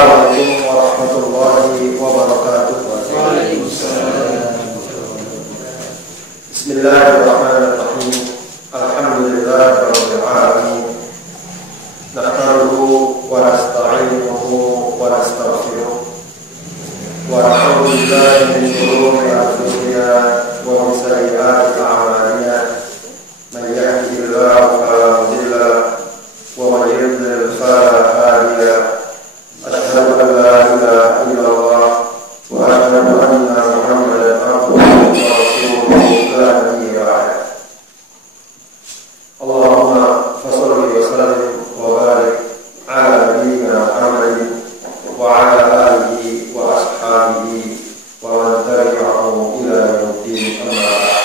Assalamualaikum warahmatullahi wabarakatuh. Bismillahirrahmanirrahim. Alhamdulillahirabbil alamin. Nahmaduhu wa nasta'inuhu wa nastaghfiruh. Wa na'udzu billahi min shururi anfusina wa min sayyi'ati a'malina. Man yahdihillahu fala mudilla lahu wa man yudlil fala hadiya lahu. Asyhadu an la ilaha illallah wa asyhadu anna Muhammadan abduhu wa rasuluhu la nabiyya ba'dah. Allahumma fasholli wa sallim wa barik ala nabiyyina Muhammadin wa ala alihi wa ashabihi wa man tabi'ahum ila yaumiddin. Amma ba'd.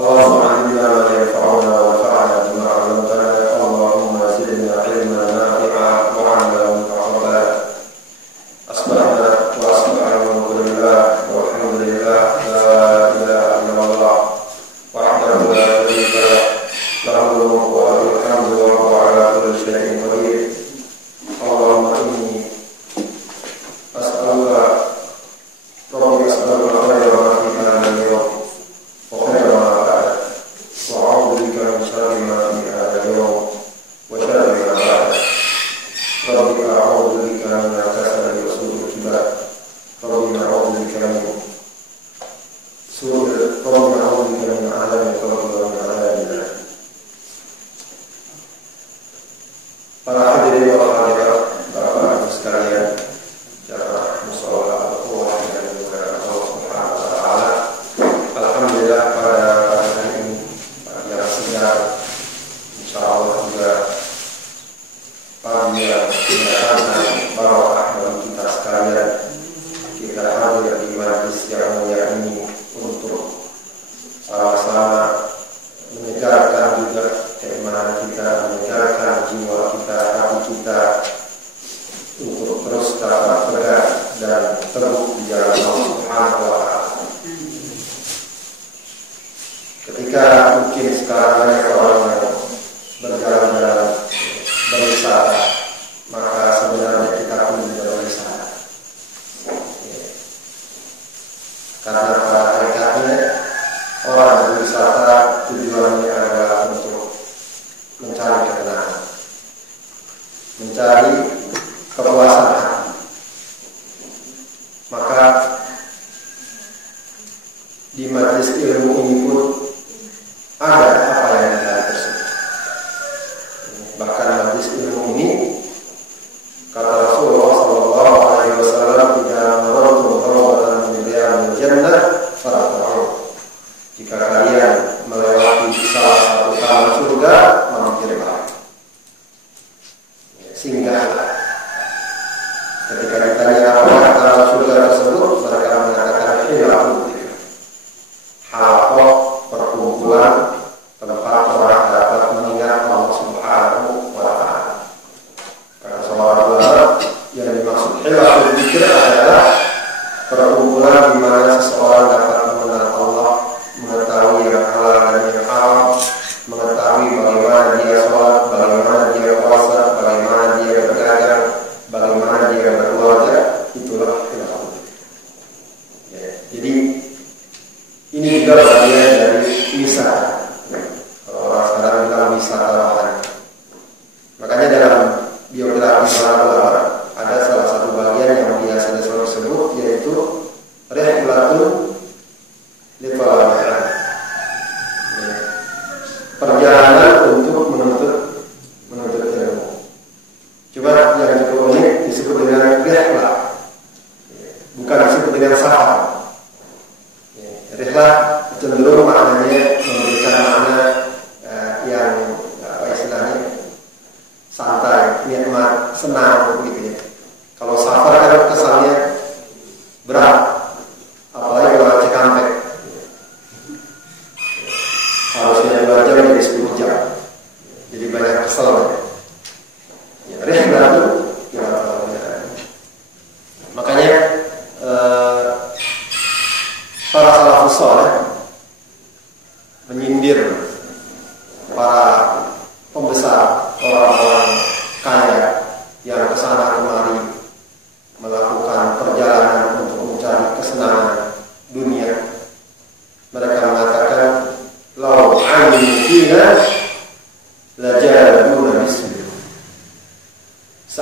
Allahumma 'allimna ma yanfa'una wa anfa'na bima 'allamtana. Allahumma zidna 'ilman nafi'an wa 'amalan mutaqabbalan. Asbahna wa asbahna alhamdulillah walhamdulillah la ilaha illallah wahdahu la syarika lahu lahul mulku wa lahul hamdu wa huwa 'ala kulli syai'in qadir. Allahumma inni as'aluka rabbi as'aluka khairan ma fi hadha al-yawm wa khairan ma ba'da wa a'udzu bika min sharri ma fi hadha al-yawm wa sharri ma ba'da. Rabbi a'udzu bika min al-kasali wa su'il kibar. Rabbi a'udzu bika min Rabbi a'udzu bika min adzabil qabr wa min adzabil nar. Para hadirin wal hadirat, Bapak Ibu sekalian, jamaah mushola Allah yang dimuliakan Allah Subhanahu wa taala. Alhamdulillah pada hari ini pagi yang segar, insyaallah juga pagi yang mendatangkan barokah bagi kita sekalian. Kita hadir di majlis yang mulia ini untuk sama-sama menyegarkan juga keimanan kita, menyegarkan jiwa kita, hati kita untuk terus tetap tegak dan teguh di jalan Allah Subhanahu wa taala. Ketika mungkin sekarang banyak orang yang berjalan-jalan berwisata, maka sebenarnya kita pun juga berwisata. Karena pada hakikatnya orang berwisata tujuannya adalah untuk mencari ketenangan, mencari kepuasan hati. Maka di majelis ilmu ini pun ada apa yang kita tersebut. Bahkan majelis ilmu ini, kata Rasulullah SAW, "Jika marartum rawatan min riyadil jannah farta'u." Jika kalian melewati salah satu taman surga, mampirlah, singgahlah. Ketika ditanya apa taman surga tersebut, mereka mengatakan hilaful dzikr, halaqah perkumpulan tempat orang dapat mengingat Allah Subhanahu wa taala. Kata seorang ulama, yang dimaksud hilaful dzikr adalah perkumpulan di mana seseorang dapat mengenal Allah, mengetahui yang halal dan yang haram, mengetahui bagaimana dia sholat, bagaimana dia puasa, bagaimana dia berdagang, bagaimana dia berkeluarga. Itulah hilaful dzikr. Ya, jadi ini juga bagian dari wisata. Kalau orang sekarang bilang wisata rohani. Makanya dalam biografi para ulama ada salah satu bagian yang biasa disebut, yaitu rihlatul litolabahan, perjalanan untuk menuntut ilmu. Cuma yang cukup unik disebut dengan rihlah, bukan disebut dengan safar. Rihlah cenderung maknanya memberikan makna yang apa istilahnya santai, nikmat, senang gitu ya. Kalau safar kan kesannya berat, apalagi kalau Cikampek. Harusnya 2 jam jadi 10 jam, jadi banyak kesel ya. Rihlah itu makanya para salafus saleh menyindir para pembesar, orang-orang kaya yang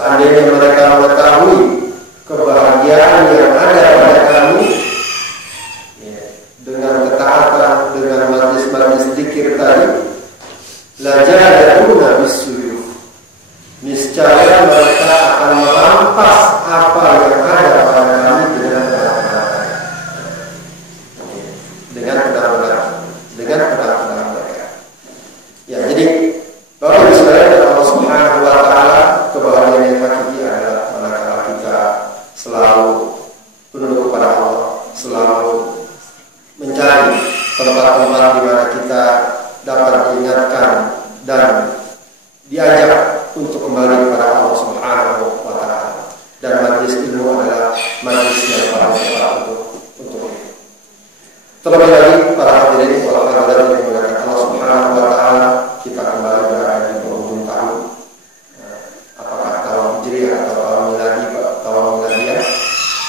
Seandainya mereka mengetahui kebahagiaan yang ada pada kami dengan ketaatan, dengan majlis-majlis zikir tadi, laja'aluna bis-suyuf, niscaya mereka akan merampas apa yang ada pada kami dengan pedang-pedang, dengan pedang-pedang mereka. Ya, jadi Bapak Ibu sekalian, Allah Subhanahu wa taala, kebahagiaan yang hakiki adalah manakala kita selalu tunduk kepada Allah, selalu mencari tempat-tempat di mana kita dapat diingatkan dan diajak untuk kembali kepada Allah Subhanahu wa taala. Dan majlis ilmu adalah majlis yang paling tepat untuk itu. Terlebih lagi para hadirin wal hadirat yang dimuliakan Allah Subhanahu wa taala, kita kembali berada di penghujung tahun. Apakah tahun Hijriah atau tahun Miladiah?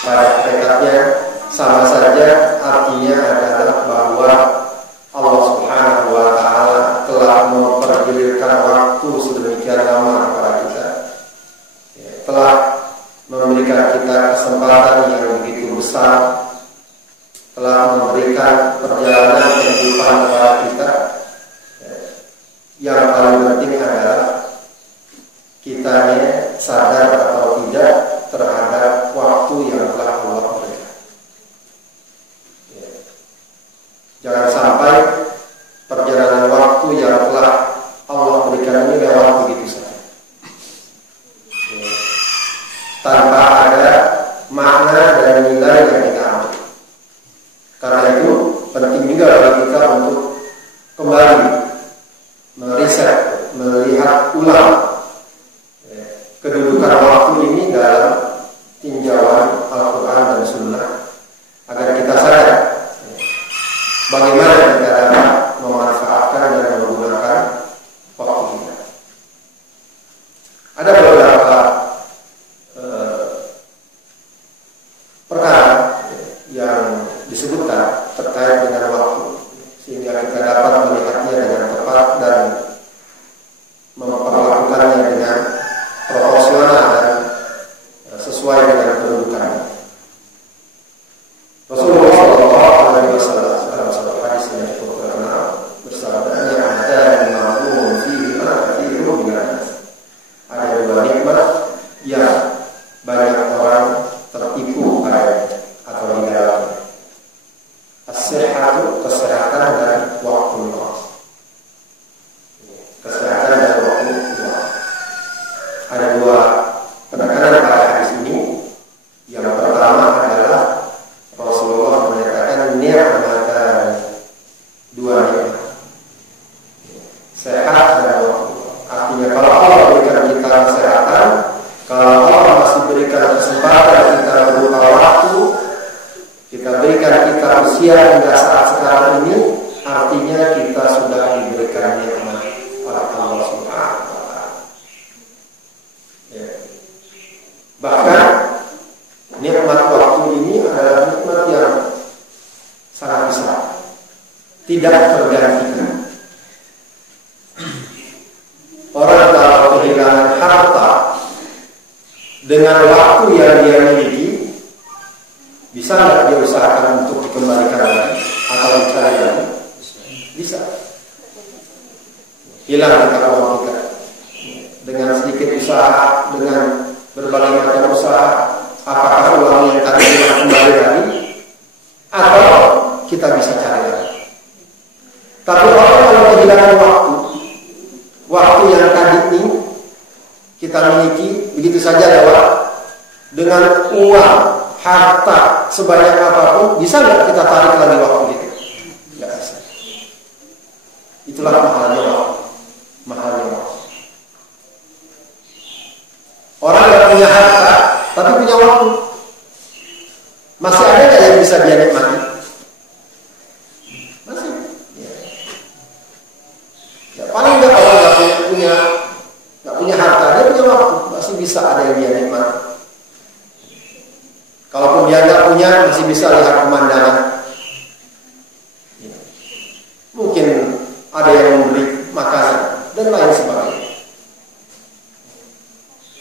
Pada hakikatnya sama saja, artinya adalah bahwa Allah Subhanahu wa taala telah mempergilirkan waktu sedemikian lama kepada kita, telah memberikan kita kesempatan yang begitu besar, telah memberikan perjalanan kehidupan kepada kita. Yang paling penting adalah kita sadar atau tidak terhadap waktu yang telah Allah berikan. Jangan sampai perjalanan waktu yang telah Allah berikan ini lewat begitu saja, tanpa ada makna dan nilai yang kita ambil. Karena itu penting juga bagi kita untuk kembali meriset, melihat ulang kedudukan waktu ini dalam tinjauan Al-Quran dan Sunnah, agar kita sadar bagaimana kita dapat memanfaatkan dan menggunakan waktu kita. Ada beberapa perkara yang disebutkan terkait dengan waktu, sehingga kita dapat melihatnya dengan tepat dan memperlakukannya dengan proporsional dan sesuai dengan kedudukannya. Rasulullah SAW dalam satu hadis yang cukup terkenal bersabda, ada dua nikmat yang banyak orang tertipu padanya atau di dalamnya. As-sihhatu, kesehatan, dan waktu luang. Kesehatan dan waktu luang. Ada dua penekanan pada hadis ini. Yang pertama adalah Rasulullah menyatakan ni'matan, dua nikmat, sehat dan waktu. Artinya kalau Allah berikan kita kesehatan, kalau Allah masih berikan kesempatan kita berupa waktu, kita berikan kita usia hingga saat sekarang ini, artinya kita sudah diberikan nikmat oleh Allah Subhanahu wa taala. Bahkan nikmat waktu ini adalah nikmat yang sangat besar, tidak tergantikan. Orang kalau kehilangan harta dengan waktu yang dia miliki, bisa nggak dia usahakan untuk dikembalikan lagi atau dicari lagi? Bisa. Hilang kita uang kita dengan sedikit usaha, dengan berbagai macam usaha. Apakah uang yang tadi kita kembali lagi atau kita bisa cari lagi? Tapi orang kalau kehilangan waktu yang tadi ini kita miliki begitu saja lewat, dengan uang, harta sebanyak apapun, bisa nggak kita tarik lagi waktu itu? Nggak bisa. Itulah mahalnya waktu. Orang yang punya harta tapi punya waktu, masih ada nggak yang bisa dia nikmati? Masih. Ya, paling nggak orang nggak punya harta, dia punya waktu, masih bisa ada yang dia nikmati. Kalaupun dia nggak punya, masih bisa lihat pemandangan. Mungkin ada yang memberi makanan dan lain sebagainya.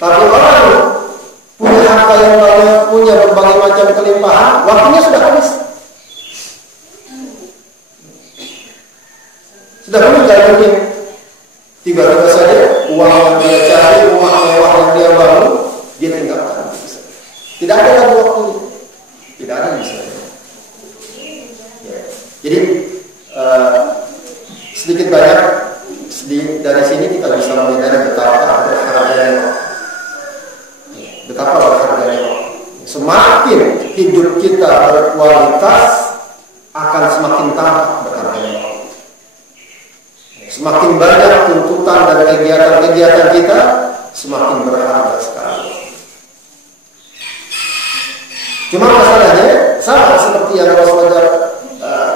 Tapi orang macam kelimpahan, waktunya sudah habis. Sudah habis, tidak mungkin tiba-tiba saja uang yang dia cari, rumah mewah yang dia bangun, dia tinggalkan. Tidak ada lagi waktunya. Tidak ada misalnya. Ya. Jadi sedikit banyak dari sini kita bisa menyadari betapa berharganya, betapa berharganya. Semakin hidup kita berkualitas, akan semakin tampak berharganya. Semakin banyak tuntutan dan kegiatan-kegiatan kita, semakin berharga sekali. Cuma masalahnya sama seperti yang Rasulullah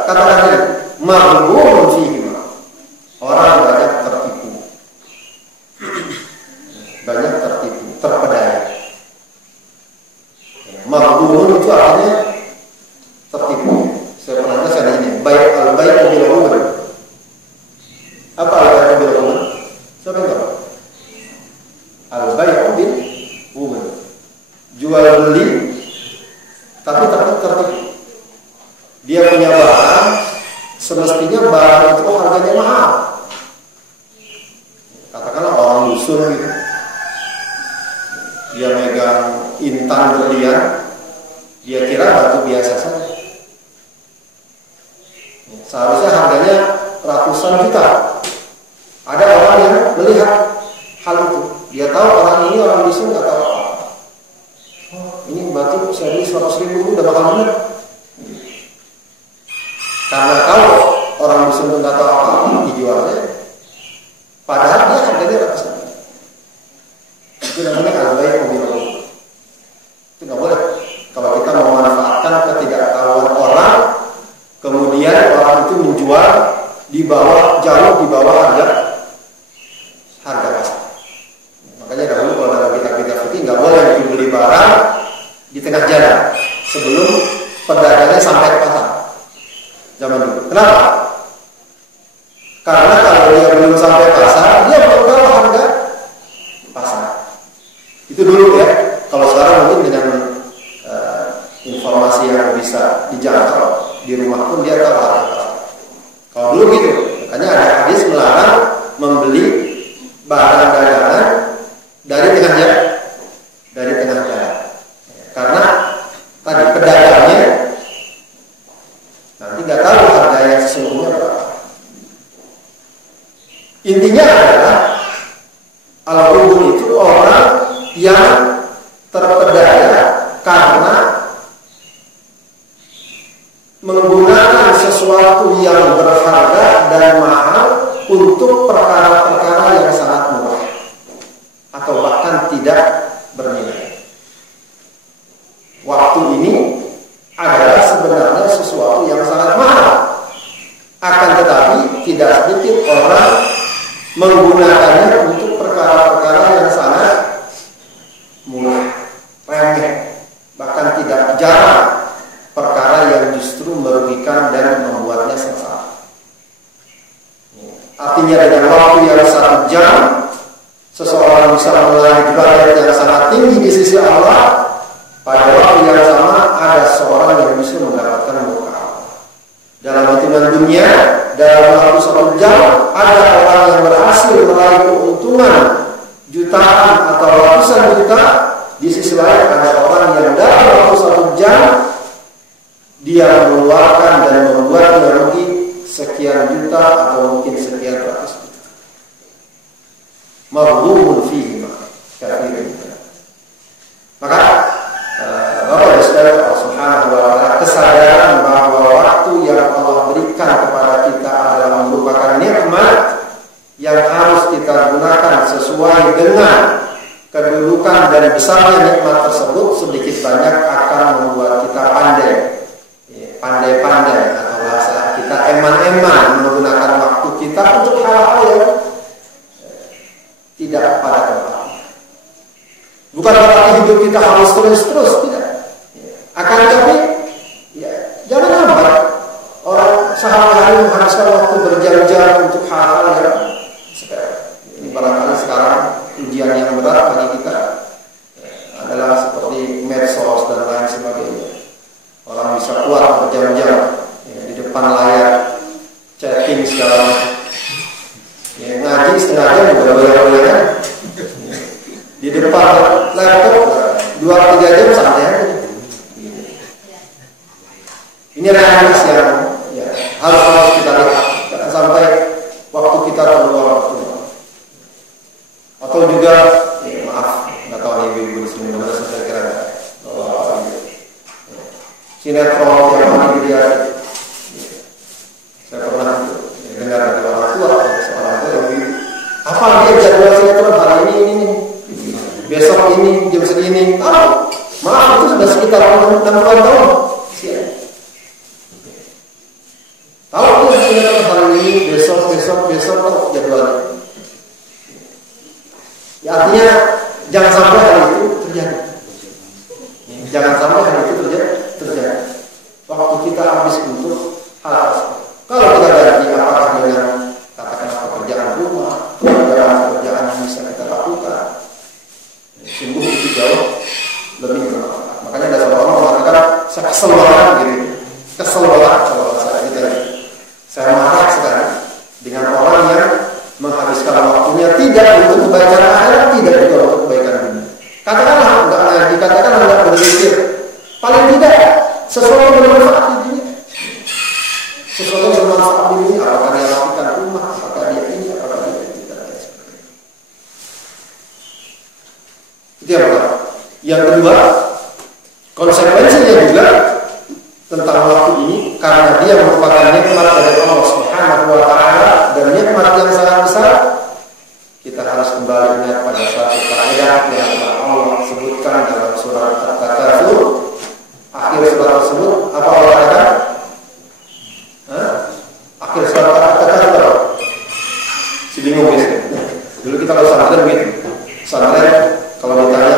katakan tadi, maghbunun fihi. Orang banyak tertipu, terpedaya. Maghbunun itu artinya tertipu. Saya pernah baca ini, al-bai'u bil ghurur. Apa al-bai'u bil ghurur? Siapa yang tahu? Al-bai'u bil ghurur. Jual beli tapi tertipu. Dia punya barang, semestinya barang itu harganya mahal. Katakanlah orang dusun gitu, dia megang intan berlian, dia kira batu biasa saja. Seharusnya harganya ratusan juta. Ada orang yang melihat hal itu, dia tahu orang ini orang dusun nggak tahu apa. Oh, ini batu saya beli 100.000 udah bakal benar. Karena tahu orang dusun itu nggak tahu apa dijualnya, padahal dia harganya ratusan. Itu namanya al-bai'u bil ghurur. Itu nggak boleh. Kalau kita mau memanfaatkan ketidaktahuan orang, kemudian orang itu menjual jauh di bawah harga pasar. Makanya dahulu kalau dalam kitab-kitab fikih nggak boleh beli barang di tengah jalan sebelum pedagangnya sampai ke pasar. Zaman dulu. Kenapa? Karena kalau dia belum sampai pasar, dia belum tahu harga pasar. Itu dulu ya. Kalau sekarang mungkin dengan informasi yang bisa dijangkau di rumah pun dia tahu harga pasar. Kalau dulu gitu, makanya ada hadis melarang membeli barang dagangan dari tengah jalan. Karena tadi pedagangnya nanti nggak tahu harga yang sesungguhnya berapa. Intinya adalah al-ghurur itu orang yang terpedaya karena menggunakan sesuatu yang berharga dan mahal untuk perkara-perkara yang sangat murah atau bahkan tidak bernilai. Waktu ini adalah sebenarnya sesuatu yang sangat mahal. Akan tetapi tidak sedikit orang menggunakannya untuk perkara-perkara yang sangat murah, remeh, bahkan tidak jarang perkara yang justru merugikan dan membuatnya sengsara. Artinya dengan waktu yang 1 jam seseorang bisa meraih derajat yang sangat tinggi di sisi Allah. Pada waktu yang sama ada seorang yang bisa mendapatkan murka Allah. Dalam hitungan dunia, dalam waktu 1 jam ada orang yang berhasil meraih keuntungan jutaan atau ratusan juta. Di sisi lain ada orang yang dalam waktu 1 jam dia mengeluarkan dan membuatnya rugi sekian juta atau mungkin sekian ratus juta. Maghbunun fihi kafirin. Maka Bapak Saudara Allah Subhanahu wa taala kesadaran bahwa waktu yang Allah berikan kepada kita adalah merupakan nikmat yang harus kita gunakan sesuai dengan kedudukan dan besarnya nikmat tersebut. Sedikit banyak akan membuat kita pandai-pandai atau bahasa kita eman-eman menggunakan waktu kita untuk hal-hal yang tidak pada tempatnya. Bukan berarti hidup kita harus terus tidak. Akan tetapi jangan lambat. Orang sehari-hari menghabiskan waktu berjam-jam untuk hal-hal yang ini barangkali sekarang ujian yang berat bagi kita adalah seperti medsos dan lain sebagainya. bisa kuat berjam-jam ya, di depan layar chatting segala macam. Ya, ngaji setengah jam udah bayar-bayaran. Di depan laptop 2-3 jam santai aja. Ini realitas yang ya, harus kita lihat. Jangan sampai waktu kita terluang waktu. Atau juga ya, maaf, nggak tahu nih ibu-ibu di sini mana saya kira sinetron yang mana dia. Saya pernah dengar dari orang tua, seorang tua yang apa dia jadwal sinetron hari ini, besok ini jam segini. Maaf itu sudah sekitar 60 tahun. Tahu dia sinetron hari ini, besok jadwalnya. Ya, artinya jangan sampai hal itu terjadi. Jangan sampai hal itu terjadi. Waktu kita habis untuk hal. Kalau kita ganti apakah dengan katakanlah pekerjaan rumah, pekerjaan yang bisa kita lakukan, sungguh itu jauh lebih bermanfaat. Makanya ada seorang mengatakan saya kesel banget gitu, kalau saya gitu. Saya marah sekali dengan orang yang menghabiskan waktunya tidak untuk kebaikan akhirat, tidak juga untuk kebaikan dunia. Katakanlah enggak ngaji, katakanlah enggak berzikir, paling tidak sesuatu yang bermanfaat di dunia. Sesuatu yang bermanfaat di dunia, apakah dia lakukan rumah, apakah dia ini, apakah dia tidak. Itu yang pertama. Yang kedua, konsekuensinya juga tentang waktu ini, karena dia merupakan nikmat dari Allah Subhanahu wa Ta'ala dan nikmat yang sangat besar, kita harus kembali ingat pada satu kaidah yang Allah sebutkan dalam surat At-Takatsur. Akhir surat tersebut apa Allah katakan? Akhir surat At-Takatsur. Si bingung guys. Dulu kita kalau pesantren gitu. Pesantren kalau ditanya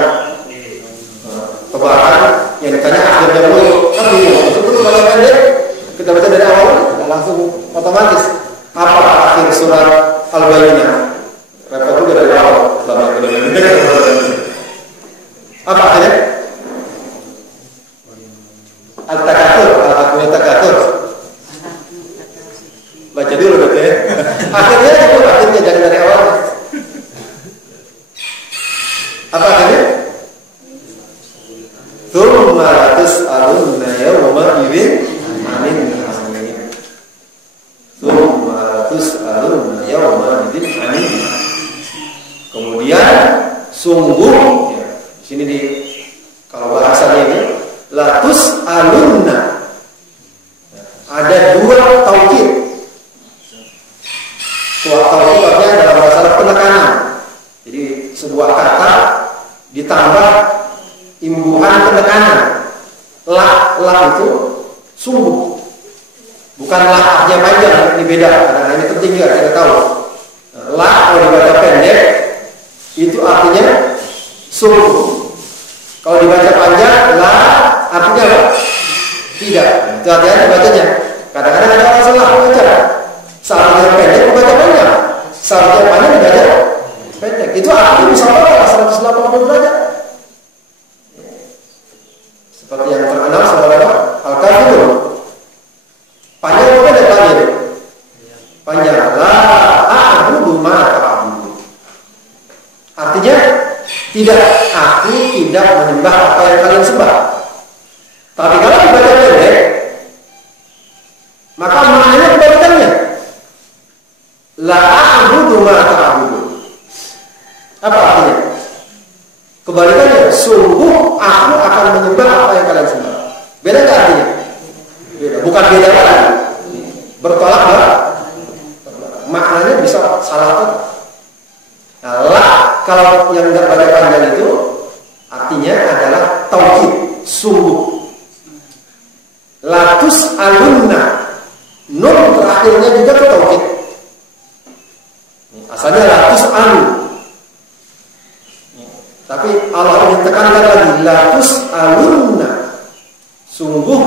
tebakan yang ditanya akhirnya dulu kan bingung. Itu kalau pendek kita baca dari awal langsung otomatis. Apa akhir surat Al-Bayyinah? Repot juga dari awal. Apa akhirnya? Al-Takatsur. Baca dulu berarti ya. Akhirnya jangan dari awal. Apa akhirnya? Tsumma tus'alunna yawma idzin 'anil na'im. Tsumma tus'alunna yawma idzin 'anil na'im. Kemudian sungguh ya, sini di kalau bahasanya ini la tus'alunna. Ada dua taukid. Suatu taukid artinya dalam bahasa penekanan. Jadi sebuah kata ditambah imbuhan penekanan. La itu sungguh. Bukan la artinya panjang, ini beda. Karena ini penting ya kita tahu. La kalau dibaca pendek itu artinya sungguh. Kalau dibaca panjang, la artinya apa? Tidak. Itu hati-hati bacanya. Kadang-kadang ada orang salah membaca. Seharusnya pendek dibaca panjang. Seharusnya panjang dibaca pendek. Itu artinya bisa berapa? 180 derajat. Seperti yang terkenal sebagai Al-Kafirun. Panjang apa pendek lagi? Panjang. La a'budu ma ta'budu. Artinya aku tidak menyembah apa yang kalian sembah. Tapi kalau dibaca pendek, maka maknanya kebalikannya. La a'budu ma ta'budu. Apa artinya? Kebalikannya, sungguh aku akan menyembah apa yang kalian sembah. Beda nggak artinya? Beda. Bukan beda lagi. Bertolak belakang. Maknanya bisa salah tuh. Nah, kalau yang tidak baca panjang itu artinya adalah tauhid, sungguh. Latus alunna, nun terakhirnya juga ke tauhid. Asalnya latus alu, tapi Allah ingin tekankan lagi latus alunna, sungguh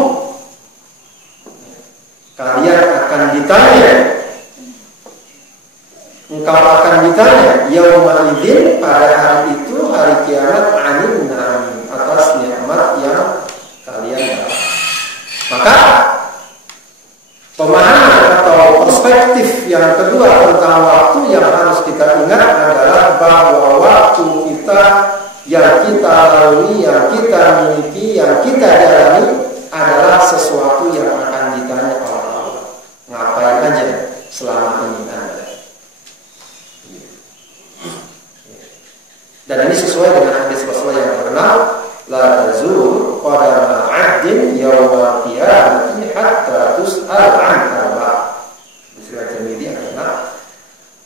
kalian akan ditanya. Engkau akan ditanya yauma idzin, pada hari itu, hari kiamat, 'anil na'im, atas nikmat yang kalian dapat. yang kita lalui, yang kita miliki, yang kita jalani adalah sesuatu yang akan ditanya oleh Allah. Ngapain aja selama ini Anda? Dan ini sesuai dengan hadis Rasulullah yang terkenal, la tazul qadama 'abdin yawmal qiyamati hatta tus'al 'an arba'. Disebut Tirmidzi adalah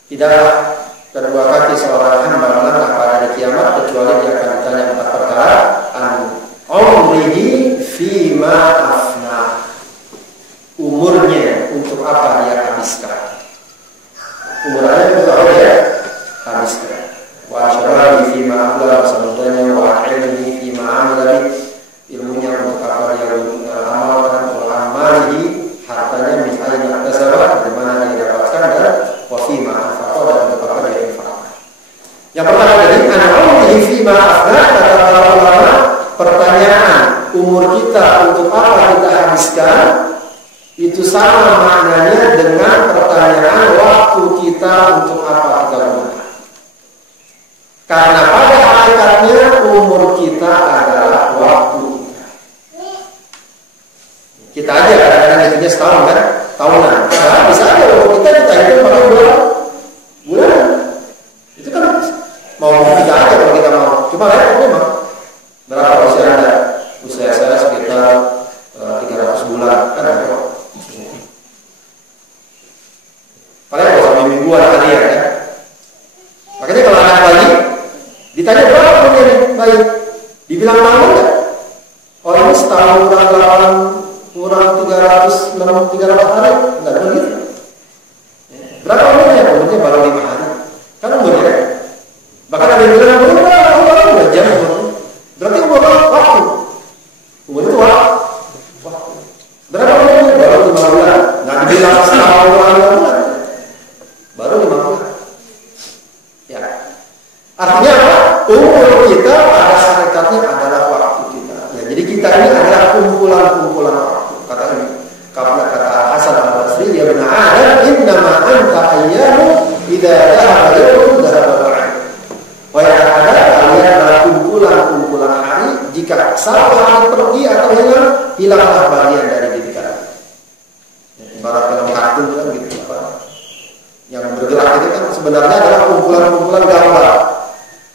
tidaklah kedua kaki seorang hamba melangkah pada hari kiamat kecuali dia akan ditanya 4 perkara. An umrihi fima afna, umurnya untuk apa dia habiskan. Umurnya untuk apa dia habiskan. Wa syarabi fima afla, sabdanya wa ilmihi fima amila, ilmunya untuk apa dia amalkan, wa amalihi, hartanya min ayna tasaba, dari mana dia dapatkan, dan wa fima anfaqa, dan untuk apa dia infakkan. Yang pertama tadi an-umrihi fima afna, kata para ulama, pertanyaan umur kita untuk apa kita habiskan itu sama maknanya dengan pertanyaan waktu kita untuk apa kita gunakan. Karena pada hakikatnya umur kita adalah waktu kita. Kita aja kadang-kadang hitungnya setahun kan, tahunan. Nah, bisa aja waktu kita hitung pada bulan. Itu kan mau kita aja kalau kita mau. Cuma repot memang. Berapa usia Anda? Usia saya sekitar 300 bulan kan repot. Paling kalau sampai mingguan hari ya kan. Makanya kalau anak bayi ditanya berapa umurnya nih bayi, dibilang tahun enggak? Oh ini setahun kurang 300 hari, enggak begitu. Berapa umurnya? Umurnya baru 5 hari. Kan umurnya kan? Bahkan ada yang bilang umurnya 2 jam umurnya. Berarti umur waktu. Umur itu waktu. Berapa umurnya? Baru 5 bulan. Nggak dibilang setahun kurang 5 bulan. Baru 5 bulan. Ya. Artinya apa? Umur kita pada hakikatnya adalah waktu kita. Ya, jadi kita ini adalah kumpulan-kumpulan waktu. Kata Hasan al-Basri, ya benar Adam, innama anta ayyamu idza dhahaba yawmun dhahaba ba'd. Wa ya ada kalian adalah kumpulan-kumpulan hari, jika satu hari pergi atau hilanglah bagian dari diri kalian. Ya, ibarat film kartun kan gitu apa? Yang bergerak itu kan sebenarnya adalah kumpulan-kumpulan gambar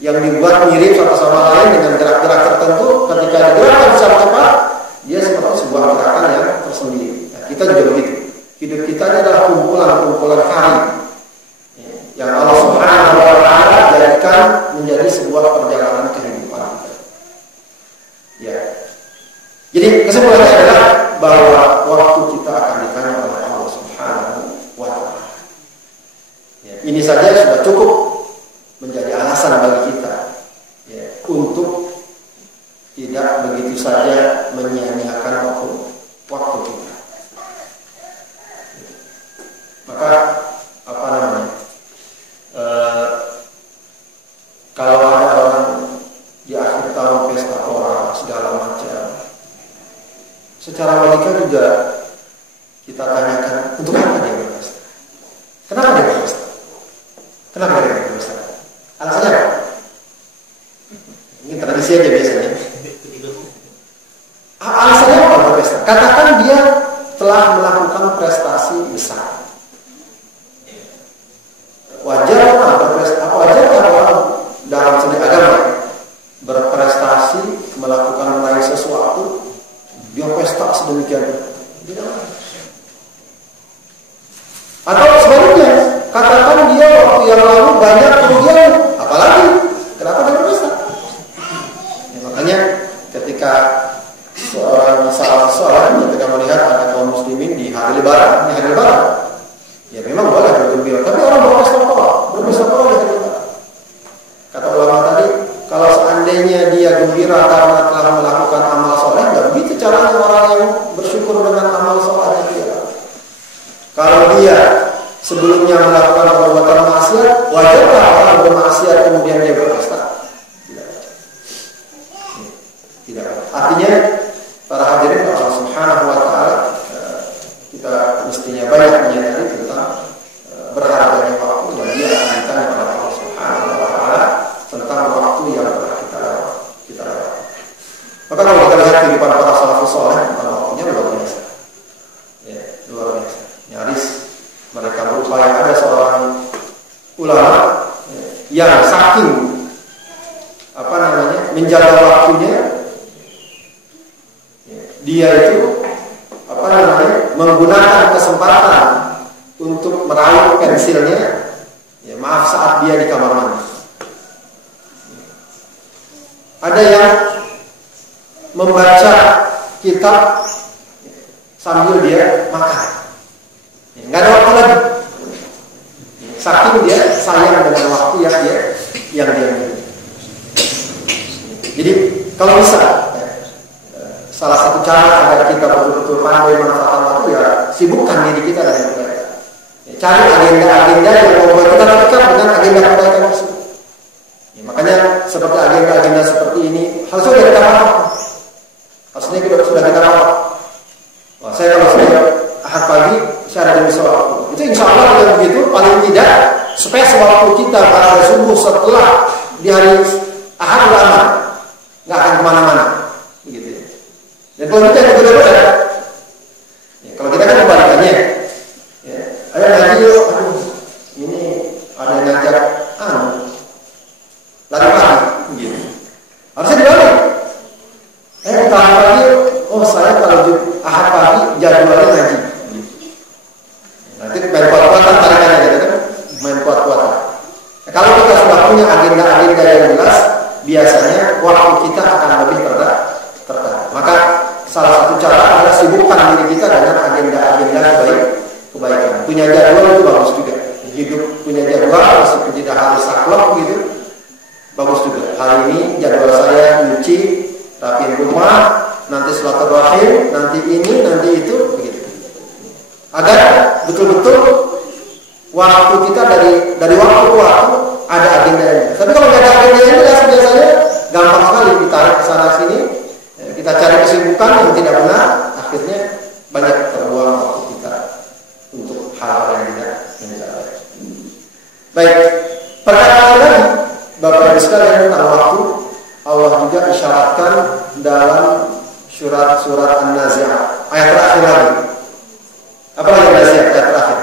yang dibuat mirip satu sama lain dengan gerak-gerak tertentu. Ketika digerakkan secara tepat, dia seperti sebuah gerakan yang tersendiri. Nah, kita juga begitu. Hidup kita ini adalah kumpulan-kumpulan hari yang Allah Subhanahu wa Ta'ala jadikan menjadi sebuah perjalanan kehidupan kita. Ya. Jadi kesimpulannya adalah bahwa waktu kita akan ditanya oleh Allah Subhanahu wa Ta'ala. Ya, ini saja sudah cukup menjadi alasan bagi kita ya, untuk tidak begitu saja menyia-nyiakan waktu kita. Maka apa namanya? Kalau ada orang di akhir tahun pesta pora segala macam, secara logika juga kita tanyakan untuk apa dia berpesta? Kenapa dia berpesta? Kenapa dia berpesta? Alasannya apa? Ini tradisi aja biasanya. Alasannya apa berpesta? Katakan dia telah melakukan prestasi besar. Wajar apa berpesta? Wajar orang dalam seni agama berprestasi melakukan meraih sesuatu, dia pesta sedemikian. Atau sebaliknya, katakan dia waktu yang lalu banyak kerugian, apalagi kenapa dia berpesta? Ya, makanya ketika seorang ketika melihat ada kaum muslimin di hari lebaran, ya memang boleh bergembira, tapi orang berpesta pora di hari lebaran. Kata ulama tadi, kalau seandainya dia gembira karena telah melakukan amal soleh, nggak begitu caranya orang yang bersyukur dengan amal solehnya dia. Kalau dia sebelumnya melakukan perbuatan maksiat, wajarkah orang bermaksiat kemudian dia berpesta? Tidak. Artinya para hadirin Allah Subhanahu wa Ta'ala, kita mestinya banyak menyadari tentang berharganya waktu, dan dia akan ditanya oleh Allah Subhanahu wa Ta'ala tentang waktu yang telah kita Maka kalau kita lihat kehidupan para salafus saleh, waktunya luar biasa. Ya, luar biasa. Nyaris mereka berupaya. Ada seorang ulama yang saking menjaga waktunya, dia itu menggunakan kesempatan untuk meraup pensilnya, maaf, saat dia di kamar mandi. Ada yang membaca kitab sambil dia makan, nggak ada waktu lagi. Saking dia sayang dengan waktu yang dia miliki. Jadi kalau bisa, salah satu cara agar kita betul-betul pandai manfaatkan waktu, ya sibukkan diri kita dengan kebaikan. Cari agenda-agenda yang membuat kita dekat dengan agenda kebaikan tersebut. Makanya seperti agenda-agenda seperti ini harusnya kita paham. Harusnya sudah kita paham. Wah, saya kalau saya Ahad pagi saya ada di musola. Itu insya Allah kalau begitu, paling tidak space waktu kita pada subuh setelah di hari Ahad lama, nggak akan kemana-mana, begitu. Dan kalau kita yang berbeda, kalau kita kan kebalikannya, ada ngaji yuk, ini ada yang ngajak lari pagi, gitu. Harusnya dibalik. Lari pagi, oh saya kalau Ahad pagi jadwalnya ngaji. Nanti main kuat-kuatan tarikannya, gitu kan? Main kuat-kuatan. Nah, kalau kita sudah punya agenda-agenda yang jelas, biasanya waktu kita akan lebih tertata. Maka salah satu cara adalah sibukkan diri kita dengan agenda-agenda kebaikan. Punya jadwal itu bagus juga. Hidup punya jadwal, meskipun tidak harus saklek gitu, bagus juga. Hari ini jadwal saya nyuci, rapiin rumah, nanti silaturahim, nanti ini, nanti itu, begitu. Agar betul-betul waktu kita dari waktu ke waktu ada agendanya. Tapi kalau nggak ada agendanya, biasanya gampang sekali ditarik ke sana sini. Kita cari kesibukan yang tidak benar, akhirnya banyak terbuang waktu kita untuk hal-hal yang tidak benar. Baik, perkataan lagi, Bapak Ibu sekalian, tentang waktu, Allah juga isyaratkan dalam surat An-Nazi'at, ayat terakhir lagi. Apa lagi An-Nazi'at ayat terakhir?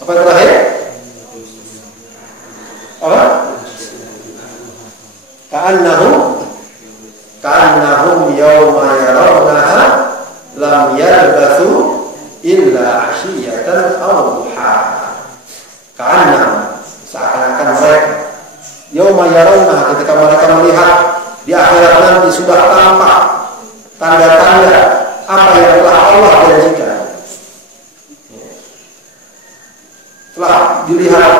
Apa yang terakhir? Apa? Ka'annahum yawma yarawnaha lam yalbathu illa 'ashiyatan aw duhaha. Ka'annahum, seakan-akan mereka yawma yarawnaha, ketika mereka melihat di akhirat nanti sudah tampak tanda-tanda apa yang telah Allah janjikan. Telah dilihat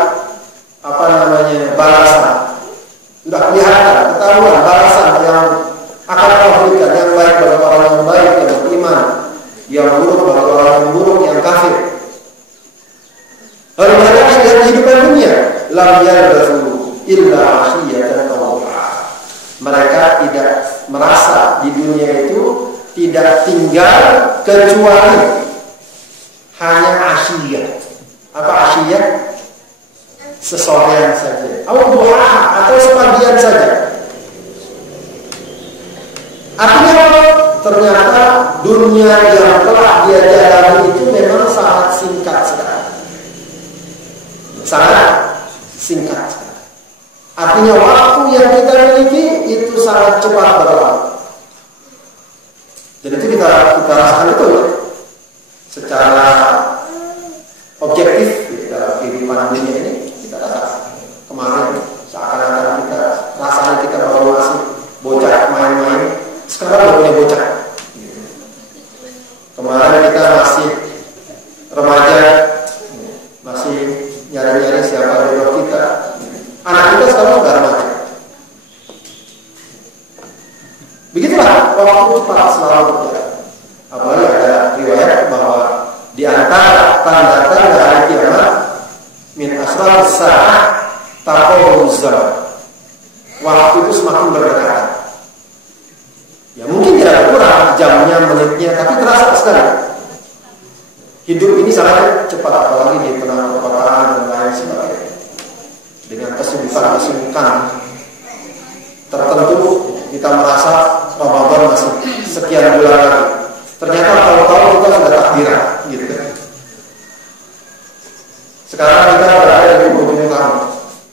balasan, sudah kelihatan, ketahuan balasan yang akan Allah berikan, yang baik bagi orang yang baik, yang beriman, yang buruk bagi orang yang buruk, yang kafir. Lalu mereka di kehidupan dunia, lam yalbathu illa 'ashiyatan aw duhaha. Mereka tidak merasa di dunia itu tidak tinggal kecuali hanya asyiyah. Apa asyiyah? Sesorean saja, atau sebagian saja. Artinya ternyata dunia yang telah dia jalani itu memang sangat singkat sekali. Sangat singkat sekali. Artinya waktu yang kita miliki itu sangat cepat berlalu. Dan itu kita rasakan itu secara objektif dalam kehidupan dunia ini. Kemarin seakan-akan kita rasanya kita baru masih bocah main-main, sekarang udah punya bocah. Kemarin kita masih remaja, masih nyari-nyari siapa jodoh kita. Anak kita sekarang udah remaja. Begitulah waktu cepat selalu berjalan. Apalagi ada riwayat bahwa di antara tanda-tanda hari kiamat min asrar sa'ah taqarrubuz zaman. Waktu itu semakin berdekatan. Ya mungkin tidak kurang jamnya, menitnya, tapi terasa sekali. Hidup ini sangat cepat, apalagi di tengah perkotaan dan lain sebagainya. Dengan kesibukan kita merasa Ramadan masih sekian bulan lagi. Ternyata tahu-tahu kita sudah takbiran, gitu kan. Sekarang kita berada di penghujung tahun.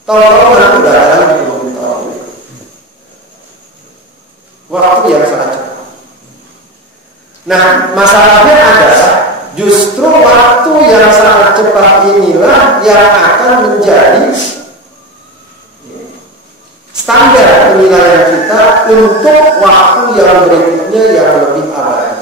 Tahu-tahu nanti udah ada di penghujung tahun. Waktu yang sangat cepat. Nah, masalahnya adalah justru waktu yang sangat cepat inilah yang akan menjadi standar penilaian kita untuk waktu yang berikutnya yang lebih abadi.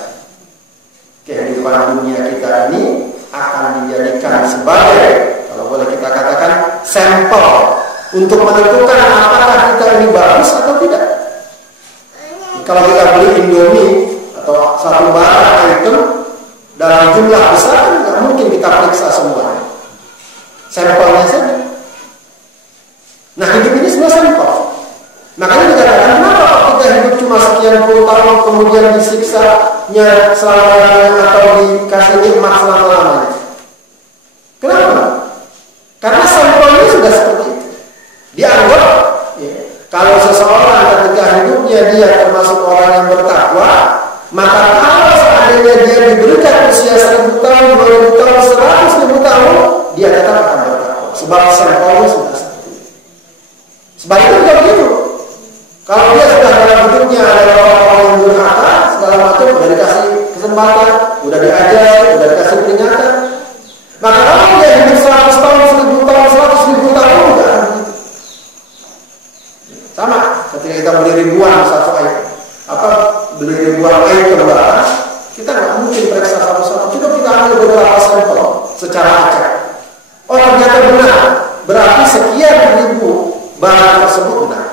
Kehidupan dunia kita ini akan dijadikan sebagai, kalau boleh kita katakan, sampel untuk menentukan apakah kita ini bagus atau tidak. Kalau kita beli Indomie atau satu barang item dalam jumlah besar, nggak mungkin kita periksa semuanya. Sampelnya saja. Nah, hidup ini semua sampel. Makanya dikatakan, kenapa kita hidup cuma sekian puluh tahun kemudian disiksanya selama-lamanya atau dikasih nikmat selama-lamanya? Kenapa? Karena sampelnya sudah seperti itu. Dianggap kalau seseorang ketika hidupnya dia termasuk orang yang bertakwa, maka kalau seandainya dia diberikan usia 1000 tahun, 2000 tahun, 100.000 tahun, dia tetap akan bertakwa. Sebab sampelnya sudah seperti itu. Sebaliknya juga begitu. Kalau dia sudah dalam hidupnya ada orang-orang yang durhaka, segala macam, sudah dikasih kesempatan, sudah diajar, sudah dikasih peringatan, maka kalau dia hidup 100 tahun, 1000 tahun, 100.000 tahun, juga akan begitu. Sama, ketika kita beli ribuan beli ribuan item barang, kita nggak mungkin periksa satu-satu. Coba kita ambil beberapa sampel secara acak. Oh, ternyata benar, berarti sekian ribu barang tersebut benar.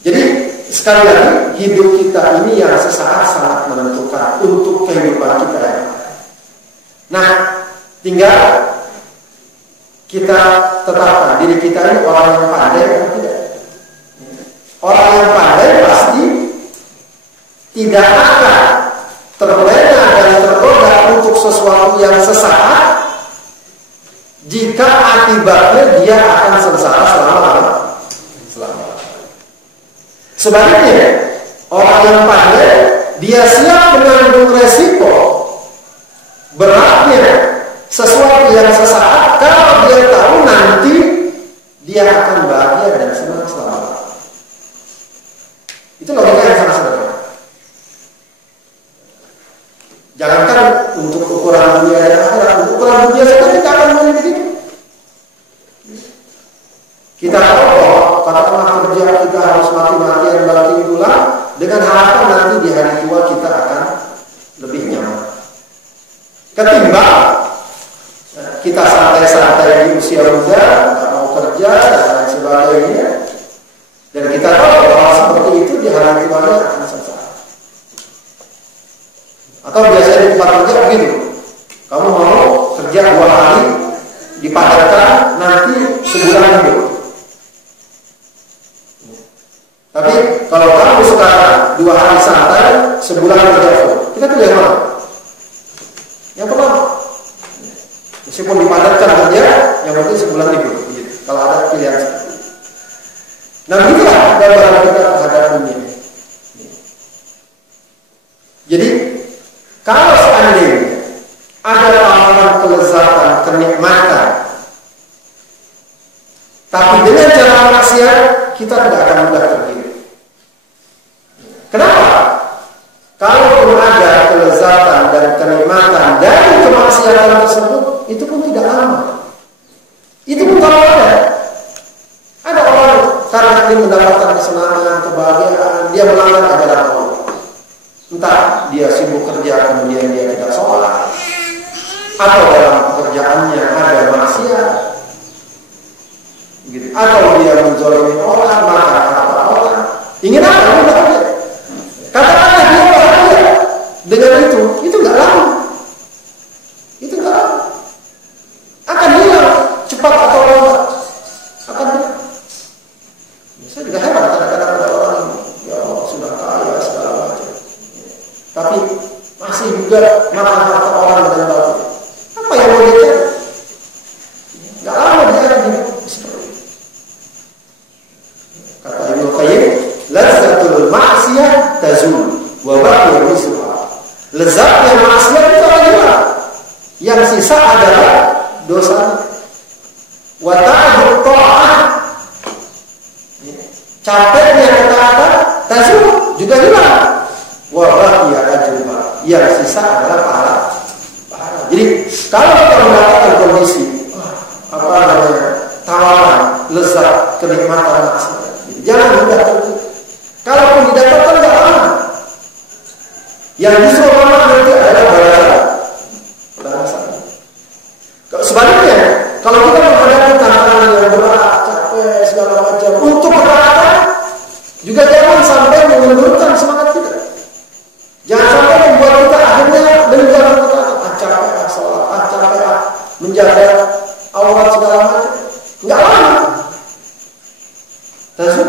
Jadi sekali lagi, hidup kita ini yang sesaat sangat menentukan untuk kehidupan kita yang akan. Nah, tinggal kita tetapkan diri kita ini orang yang pandai atau tidak. Orang yang pandai pasti tidak akan terlena dan tergoda untuk sesuatu yang sesaat jika akibatnya dia akan sengsara selama-lamanya. Sebaliknya, orang yang pandai, dia siap menanggung resiko beratnya sesuatu yang sesaat kalau dia tahu nanti dia akan bahagia dan senang selama-lamanya. Itu logika yang sangat sederhana. Jangankan untuk ukuran dunia dan akhirat, untuk ukuran dunia saja kita akan mulai begitu. Kita tahu bahwa katakanlah kerja kita harus mati-matian banting tulang dengan harapan nanti di hari tua kita akan lebih nyaman. Ketimbang kita santai-santai di usia muda, nggak mau kerja dan lain sebagainya, dan kita tahu bahwa seperti itu di hari tuanya akan sengsara. Atau biasanya di tempat kerja begitu, kamu mau kerja 2 hari dipadatkan nanti sebulan hidup. Tapi kalau kamu sekarang 2 hari santai, sebulan kerja full, kita pilih yang mana? Yang pertama. Meskipun dipadatkan kerja, yang penting sebulan libur. Gitu. Kalau ada pilihan seperti itu. Nah, itulah gambaran kita terhadap dunia. Jadi, kalau seandainya ada tawaran kelezatan, kenikmatan, tapi dengan cara maksiat, kita tidak akan mudah tergiur. Kenapa? Kalau ada kelezatan dan kenikmatan dari kemaksiatan tersebut, itu pun tidak lama. Itu pun kalau ada orang karena dia mendapatkan kesenangan, kebahagiaan, dia melanggar ajaran Allah. Entah dia sibuk kerja kemudian dia tidak sholat, atau dalam pekerjaannya ada maksiat, gitu. Atau dia menzalimi orang, makan harta orang. Ingin apa? Ingin bahagia. Katakanlah dia bahagia dengan itu nggak lama. Itu nggak lama. Akan hilang cepat atau lambat. Akan hilang. Saya juga heran kadang-kadang ada orang ya Allah sudah kaya segala macam, tapi masih juga makan harta orang dengan bahagia. Apa yang mau dia? Nggak lama dia akan hidup seperti itu. Kata lezatnya maksiat itu akan hilang. Yang sisa adalah dosa. Wa ta'abbud ta'ah, capeknya ketaatan tasyuk juga hilang. Wa baqiya ajruha, yang sisa adalah pahala. Jadi kalau kita mendapatkan kondisi tawaran, lezat, kenikmatan maksiat, jangan mudah tertipu. Kalaupun didapatkan tidak lama, yang justru lama nanti adalah balasan. Sebaliknya, kalau kita menghadapi tantangan yang berat, capek segala macam untuk ketaatan, juga jangan sampai menurunkan semangat kita. Jangan sampai membuat kita akhirnya meninggalkan ketaatan. Capek sholat, capek menjaga aurat segala macam. Enggak lama, langsung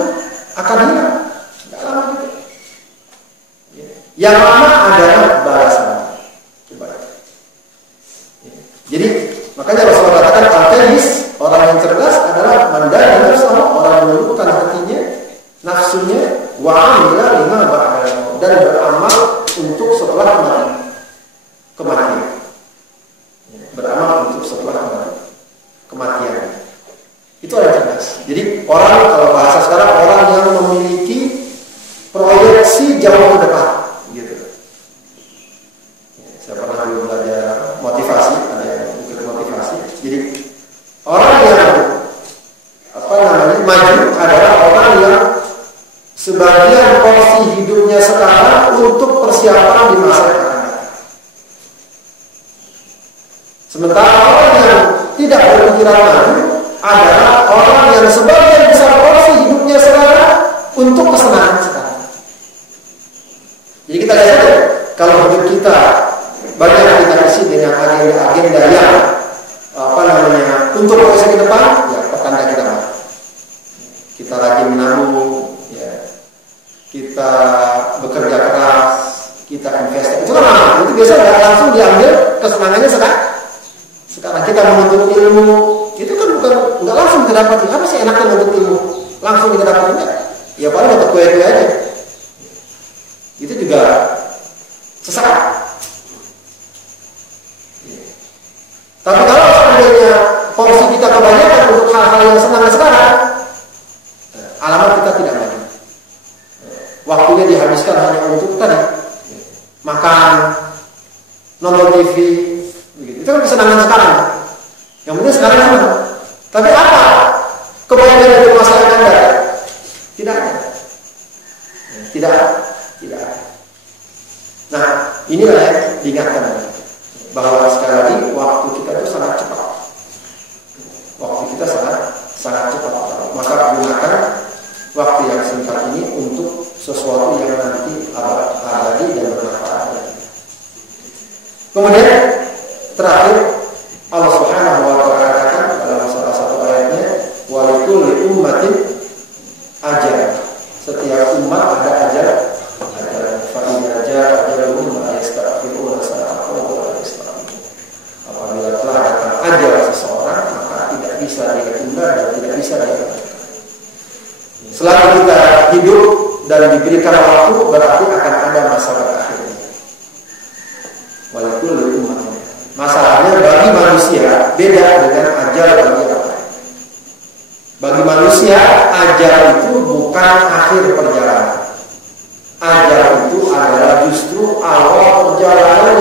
akan hilang. Enggak lama gitu. Yang lama adalah balasan. Jadi makanya Rasulullah katakan al-tanis, orang yang cerdas adalah mandani nafsuhu, orang yang menundukkan hatinya, nafsunya, wa amila lima ba'da, dan beramal untuk setelah kematian. Beramal untuk setelah kematian. Itu orang cerdas. Jadi orang, kalau bahasa sekarang, orang yang memiliki proyeksi jauh ke depan, gitu. Saya pernah dulu belajar motivasi, ada yang ikut motivasi. Jadi orang yang maju adalah orang yang sebagian porsi hidupnya sekarang untuk persiapan di masa yang akan datang. Sementara orang yang tidak berpikiran maju adalah orang yang sebagian besar porsi hidupnya sekarang untuk kesenangan sekarang. Jadi kita lihat saja, kalau hidup kita banyak kita isi dengan agenda-agenda yang untuk proses ke depan, ya pertanda kita maju. Kita rajin menabung, ya, kita bekerja keras, kita investasi. Itu kan itu biasa nggak langsung diambil kesenangannya sekarang kita menuntut ilmu, itu kan nggak langsung kita dapati. Apa sih enaknya menuntut ilmu? Langsung kita dapati enggak? Ya paling dapat kue-kue aja. Itu juga sesaat. Tapi kalau seandainya porsi kita kebanyakan untuk hal-hal yang senang sekarang, alamat kita tidak banyak. Waktunya dihabiskan hanya untuk tadi makan, nonton TV, begitu. Itu kan kesenangan sekarang. Yang penting sekarang senang. Tapi apa kebaikan dari masa yang akan datang? Tidak ada. Tidak ada. Nah, inilah yang diingatkan bahwa sekali lagi waktu kita itu sangat cepat. Waktu kita sangat cepat. Maka gunakan waktu yang singkat ini untuk sesuatu yang nanti abadi dan bermanfaat. Kemudian terakhir Allah Subhanahu wa taala katakan dalam salah satu ayatnya, wa likulli ummatin ajal. Setiap umat ada ajal. Fa idza jaa ajaluhum la yastakhiruna sa'atan wa la yastaqdimun. Apabila telah datang ajal seseorang, maka tidak bisa ditunda dan tidak bisa diabaikan. Selama kita hidup dan diberikan waktu, berarti akan ada masa berakhirnya. Walaupun umatnya. Masalahnya bagi manusia beda dengan ajal bagi orang lain. Bagi manusia ajal itu bukan akhir perjalanan. Ajal itu adalah justru awal perjalanan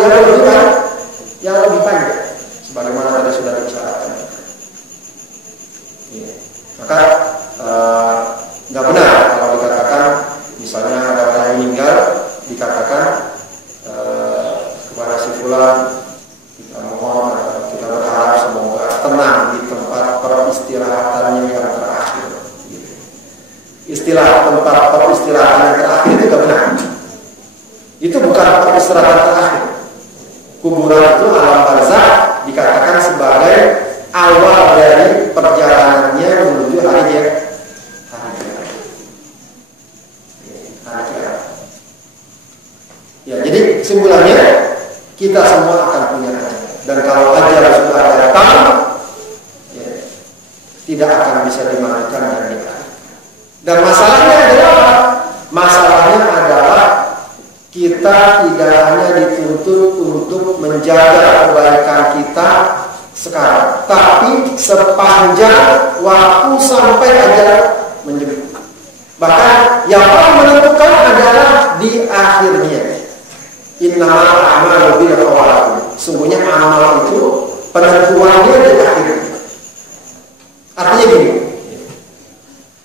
yang lebih panjang. Sebagaimana tadi sudah dibicarakan. Ya. Maka nggak benar kalau dikatakan misalnya ada orang yang meninggal dikatakan kepada si fulan kita mohon kita berharap semoga tenang di tempat peristirahatannya yang terakhir. Istilah tempat peristirahatan yang terakhir itu nggak benar. Itu bukan peristirahatan terakhir. Kuburan itu alam barzakh dikatakan sebagai awal dari perjalanannya menuju hari kiamat. Ya, jadi kesimpulannya kita semua akan punya ajal. Dan kalau ajal sudah datang, ya, tidak akan bisa dimajukan dan ditarik. Dan masalahnya adalah kita tidak hanya dituntut untuk menjaga kebaikan kita sekarang, tapi sepanjang waktu sampai ajal menjemput. Bahkan yang paling menentukan adalah di akhirnya. Innamal a'malu bil khawatim. Sungguhnya amal itu penentuannya di akhirnya.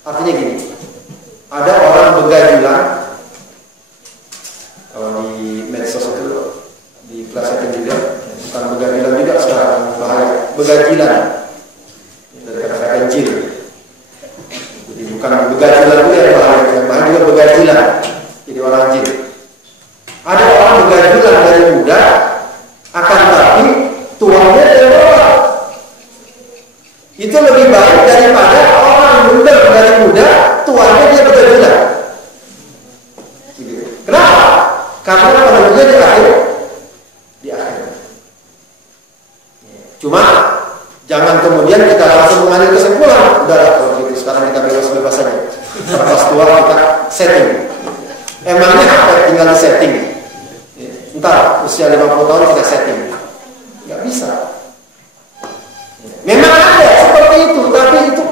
Artinya gini. Ada orang begajulan, kalau di medsos itu di kelas juga, bukan begajulan juga sekarang, bahaya. Begajilan dari kata kencil. Jadi bukan begajulan itu yang bahaya juga begajilan. Jadi orang jil. Ada orang begajulan dari muda, akan tetapi tuannya dari bawah. Itu lebih baik daripada orang benar dari muda, tuannya dia begajulan. Kenapa? Karena penentunya di akhir. Cuma jangan kemudian kita langsung mengambil kesimpulan. Udahlah kalau gitu sekarang kita bebas-bebas saja. Pas tua kita setting. Emangnya apa tinggal di setting? Entar usia 50 tahun kita setting. Nggak bisa. Memang ada seperti itu, tapi itu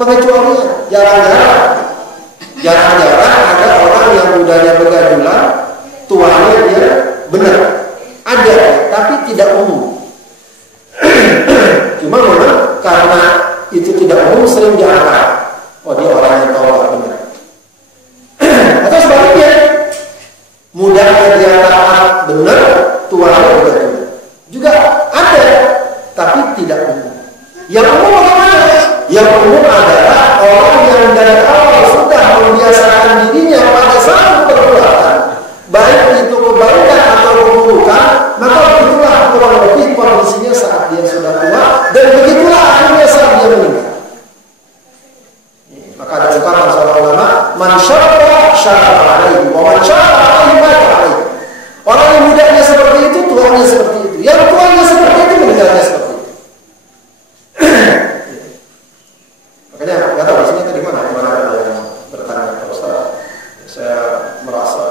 pengecualian. Jarang-jarang ada orang yang mudanya begajulan, tuanya dia benar. Ada, tapi tidak umum. Cuma memang karena itu tidak umum sering dianggap, oh dia orang yang tahu benar. Atau sebaliknya, mudanya dia taat benar, tuanya begajulan. Juga ada, tapi tidak umum. Yang umum bagaimana? Yang umum adalah orang yang dari awal sudah membiasakan dirinya pada satu perbuatan, baik itu kebaikan atau keburukan, maka begitulah kurang lebih kondisinya saat dia sudah tua, dan begitulah akhirnya saat dia meninggal. Maka ada ungkapan seorang ulama, man syarra syarra alaihi wa man syarra alaihi mata alaihi. Orang yang mudanya seperti itu, tuanya seperti itu. Yang tuanya seperti itu, meninggalnya seperti itu. Makanya nggak tahu di sini tadi mana ada yang bertanya, Pak Ustaz. Saya merasa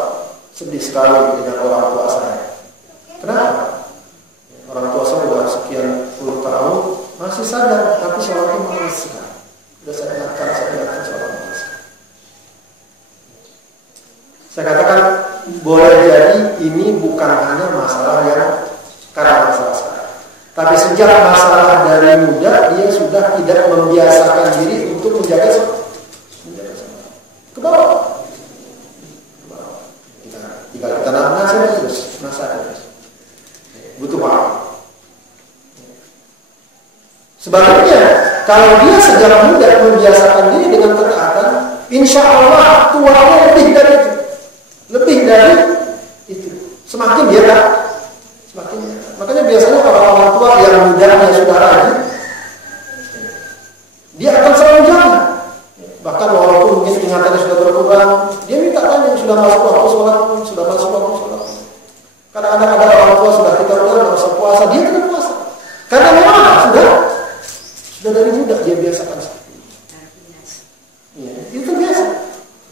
sedih sekali dengan orang tua saya. Kenapa? Orang tua saya sudah sekian puluh tahun masih sadar, tapi sholatnya malas sekali. Sudah saya ingatkan sholat malas. Saya katakan boleh jadi ini bukan hanya masalah yang karena masalah sekarang, tapi sejak masalah dari muda dia sudah tidak membiasakan diri untuk menjaga sholat. Ke bawah. Kita nasihat terus. Butuh waktu. Sebaliknya, kalau dia sejak muda membiasakan diri dengan ketaatan, insya Allah tuanya lebih dari itu. Semakin dia tak, semakin. Makanya biasanya orang tua yang mudanya sudah rajin, dia akan selalu jaga. Bahkan walaupun mungkin ingatannya sudah berkurang, dia minta tanya, sudah masuk waktu sholat. Kadang-kadang ada orang tua sudah kita udah nggak usah puasa, dia tidak puasa. Karena memang sudah dari muda dia biasakan seperti itu. Ya, itu biasa.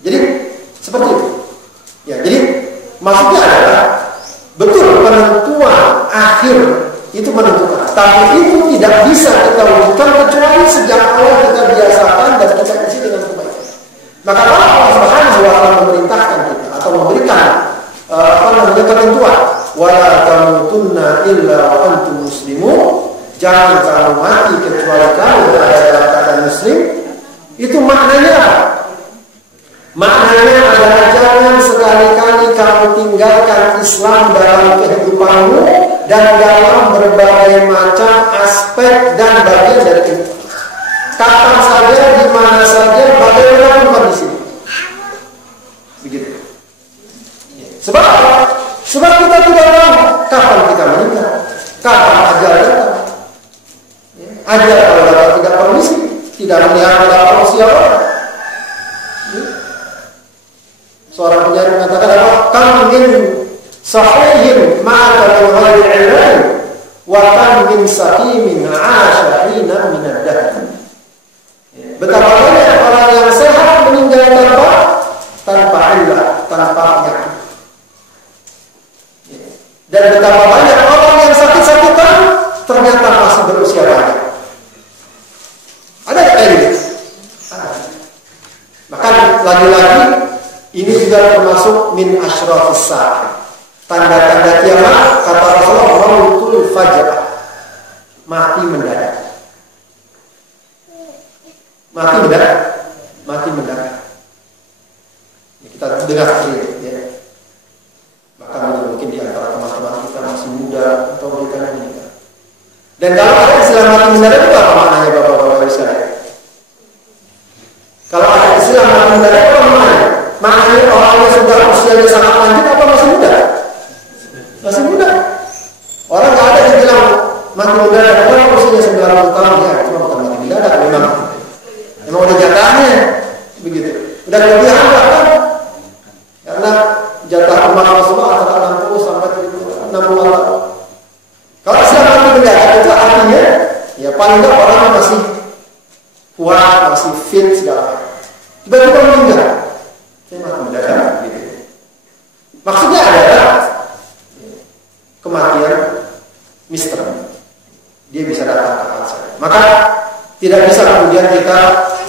Jadi seperti itu. Ya, jadi maksudnya adalah betul penentuan akhir itu menentukan, tapi itu tidak bisa kita wujudkan kecuali sejak awal kita biasakan dan kita isi dengan kebaikan. Maka kalau Allah Subhanahu wa taala memerintahkan kita atau memberikan ketentuan, wala tamutunna illa wa antum muslimun, jangan kamu mati kecuali kamu berada dalam keadaan muslim. Itu maknanya apa? Maknanya adalah jangan sekali-kali kamu tinggalkan Islam dalam kehidupanmu dan dalam berbagai macam aspek dan bagian dari kehidupan. Kapan saja, di mana saja, bagaimanapun kondisi. Begitu. Sebab kita tidak tahu kapan kita meninggal, kapan ajal datang. Ajal kalau datang tidak permisi, tidak melihara usia orang. Seorang penyair mengatakan apa? Kam min sahihin ma'aka min ghairi ilm wa kam min saqimin 'asha hina min ad-dahr. Betapa banyak orang yang sehat meninggal tanpa ilmu, tanpa penyakit. lagi-lagi ini juga termasuk min asyrafis saah. Tanda-tanda kiamat kata Rasulullah mautul fajr. Mati mendadak. Mati mendadak. Ya, kita dengar ya. Bahkan mungkin di antara teman-teman kita masih muda atau mereka yang menikah. Dan kalau ada istilah mati mendadak itu apa maknanya Bapak-bapak sekalian? Kalau ada istilah mati mendadak apa maknanya? Maknanya orang yang sudah usianya sangat lanjut apa masih muda? Masih muda. Orang nggak ada yang bilang mati mendadak. Orang usianya 90 tahun ya, cuma bukan mati mendadak memang udah jatahnya begitu. Udah kelebihan kan? Karena jatah umat Rasulullah antara 60 sampai 60 tahun. Kalau istilah mati mendadak itu artinya ya paling nggak orang masih kuat, masih fit segala. Tiba-tiba meninggal. Saya mati mendadak gitu. Maksudnya adalah kematian misteri. Dia bisa datang kapan saja. Maka tidak bisa kemudian kita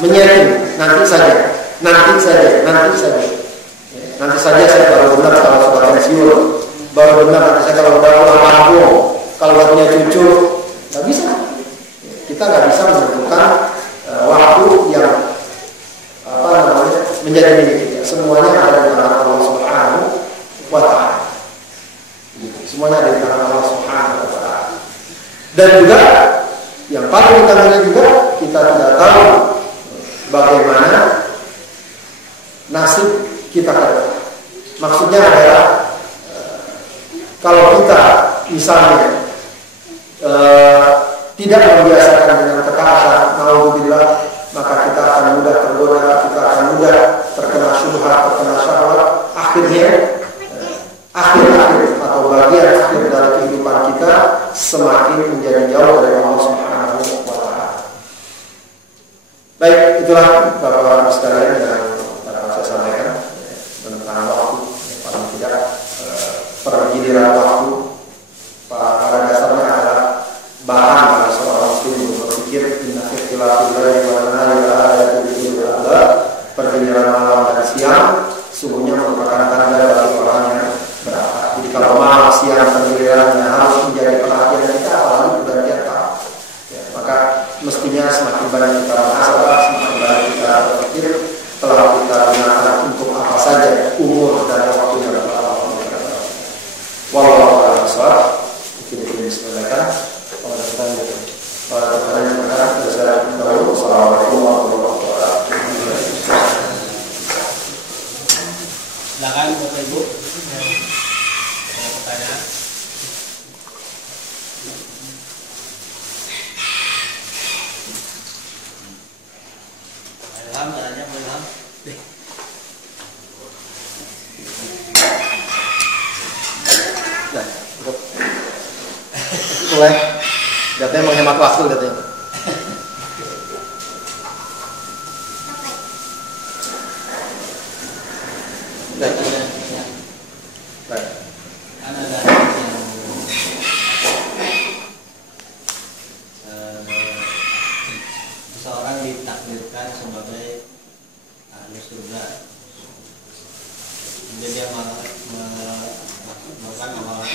menyeting nanti saja. Nanti saja saya baru benar kalau sudah pensiun, baru benar nanti saya kalau baru kampung, kalau punya cucu, nggak bisa. Kita nggak bisa menentukan waktu yang menjadi milik kita. Semuanya ada di tangan Allah Subhanahu wa Ta'ala. Semuanya ada di tangan Allah Subhanahu wa Ta'ala. Dan juga yang paling utamanya juga kita tidak tahu bagaimana nasib kita ke depan. Maksudnya adalah kalau kita misalnya tidak membiasakan dengan kekerasan, naudzubillah, maka kita akan mudah tergoda, kita akan mudah terkena syubhat, terkena syahwat. Akhirnya akhir atau bagian akhir dari kehidupan kita semakin menjadi jauh dari Allah Subhanahu wa Ta'ala. Baik, itulah Bapak-bapak sekalian yang dapat saya sampaikan tentang waktu. Paling tidak pergiliran waktu pada dasarnya adalah bahan bagi seorang muslim untuk berpikir inna fi ikhtilafil laili wan nahari laayatin liulil albab. Pergiliran malam dan siang sungguhnya merupakan tanda bagi orang yang berakal. Jadi kalau malam siang pergilirannya harus menjadi perhatian kita apalagi pergantian tahun. Maka mestinya semakin banyak kita muhasabah, semakin banyak kita berpikir telah kita gunakan untuk apa saja umur dan waktu yang dapat Allah berikan. Wallahu a'lam bishawab. Bismillahirrahmanirrahim. Pada pertanyaan sekarang saya dahulu. Assalamualaikum warahmatullahi wabarakatuh. Silakan Bapak Ibu. Pertanyaan. Ilham, tanya Pak Ilham. Nah, cukup. Boleh. Katanya menghemat waktu katanya. Baik. Baik. Kan ada yang seseorang ditakdirkan sebagai ahli surga. Jadi dia melakukan amalan